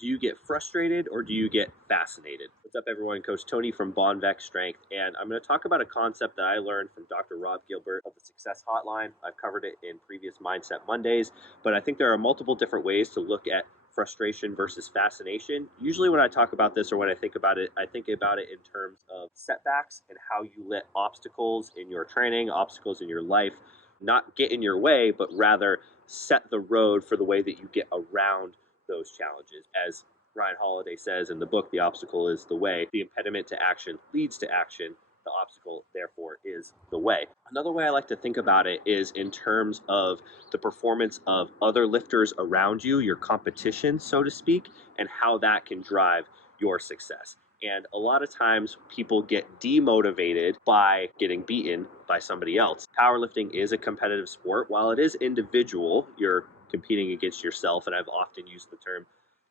Do you get frustrated or do you get fascinated? What's up, everyone? Coach Tony from Bonvec Strength, and I'm going to talk about a concept that I learned from Dr. Rob Gilbert of the Success Hotline. I've covered it in previous Mindset Mondays, but I think there are multiple different ways to look at frustration versus fascination. Usually, when I talk about this or when I think about it in terms of setbacks and how you let obstacles in your training, obstacles in your life, not get in your way, but rather set the road for the way that you get around those challenges. As Ryan Holiday says in the book, the obstacle is the way. The impediment to action leads to action. The obstacle, therefore, is the way. Another way I like to think about it is in terms of the performance of other lifters around you, your competition, so to speak, and how that can drive your success. And a lot of times people get demotivated by getting beaten by somebody else. Powerlifting is a competitive sport. While it is individual, you're competing against yourself. And I've often used the term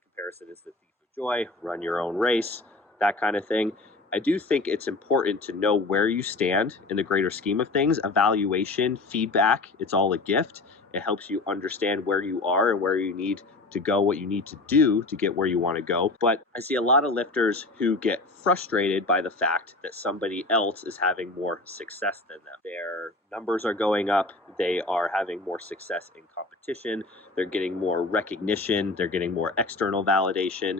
comparison is the thief of joy, run your own race, that kind of thing. I do think it's important to know where you stand in the greater scheme of things. Evaluation, feedback, it's all a gift. It helps you understand where you are and where you need to go, what you need to do to get where you want to go. But I see a lot of lifters who get frustrated by the fact that somebody else is having more success than them. Their numbers are going up, they are having more success in competition, they're getting more recognition, they're getting more external validation.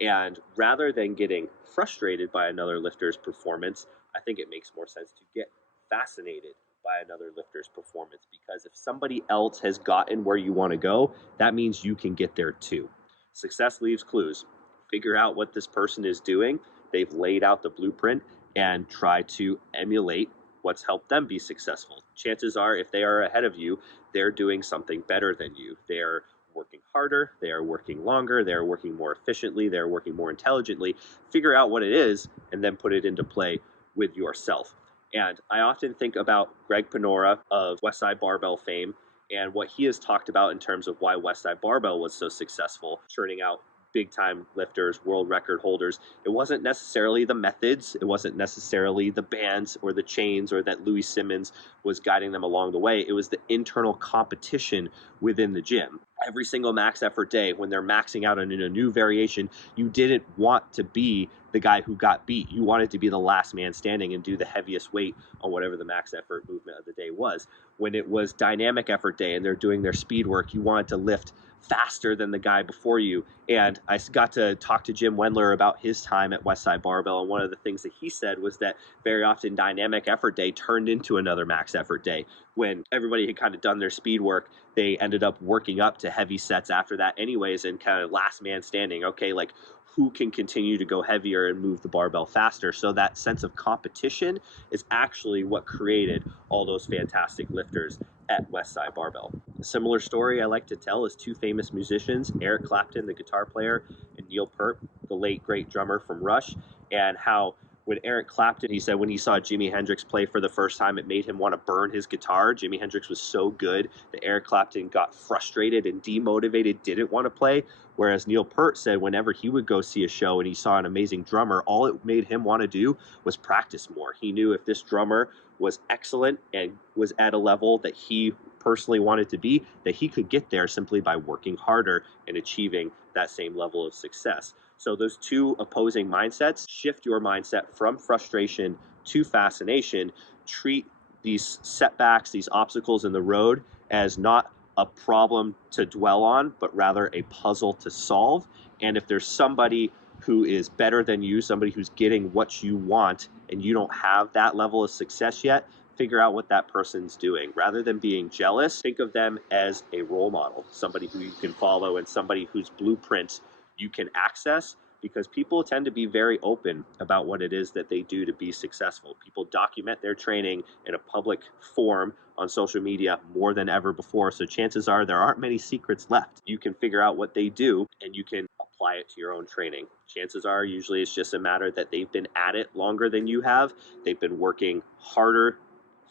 And rather than getting frustrated by another lifter's performance, I think it makes more sense to get fascinated by another lifter's performance, because if somebody else has gotten where you want to go, that means you can get there too. Success leaves clues. Figure out what this person is doing. They've laid out the blueprint and try to emulate what's helped them be successful. Chances are, if they are ahead of you, they're doing something better than you. They're working harder, they are working longer, they're working more efficiently, they're working more intelligently. Figure out what it is and then put it into play with yourself. And I often think about Greg Panora of Westside Barbell fame and what he has talked about in terms of why Westside Barbell was so successful, churning out big time lifters, world record holders. It wasn't necessarily the methods, it wasn't necessarily the bands or the chains or that Louis Simmons was guiding them along the way. It was the internal competition within the gym. Every single max effort day, when they're maxing out in a new variation, you didn't want to be the guy who got beat. You wanted to be the last man standing and do the heaviest weight on whatever the max effort movement of the day was. When it was dynamic effort day and they're doing their speed work, you wanted to lift faster than the guy before you. And I got to talk to Jim Wendler about his time at Westside Barbell. And one of the things that he said was that very often dynamic effort day turned into another max effort day. When everybody had kind of done their speed work, they ended up working up to heavy sets after that anyways, and kind of last man standing. Okay, like who can continue to go heavier and move the barbell faster? So that sense of competition is actually what created all those fantastic lifters at Westside Barbell. A similar story I like to tell is two famous musicians, Eric Clapton, the guitar player, and Neil Peart, the late great drummer from Rush, and how when Eric Clapton, he said when he saw Jimi Hendrix play for the first time, it made him want to burn his guitar. Jimi Hendrix was so good that Eric Clapton got frustrated and demotivated, didn't want to play. Whereas Neil Peart said whenever he would go see a show and he saw an amazing drummer, all it made him want to do was practice more. He knew if this drummer was excellent and was at a level that he personally wanted to be, that he could get there simply by working harder and achieving that same level of success. So those two opposing mindsets, shift your mindset from frustration to fascination. Treat these setbacks, these obstacles in the road as not a problem to dwell on, but rather a puzzle to solve. And if there's somebody who is better than you, somebody who's getting what you want, and you don't have that level of success yet, figure out what that person's doing. Rather than being jealous, think of them as a role model, somebody who you can follow and somebody whose blueprint you can access, because people tend to be very open about what it is that they do to be successful. People document their training in a public form on social media more than ever before. So chances are there aren't many secrets left. You can figure out what they do and you can apply it to your own training. Chances are usually it's just a matter that they've been at it longer than you have. They've been working harder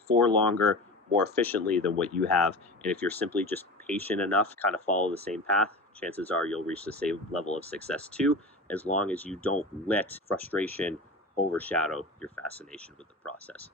for longer, more efficiently than what you have. And if you're simply just patient enough, kind of follow the same path, chances are you'll reach the same level of success too, as long as you don't let frustration overshadow your fascination with the process.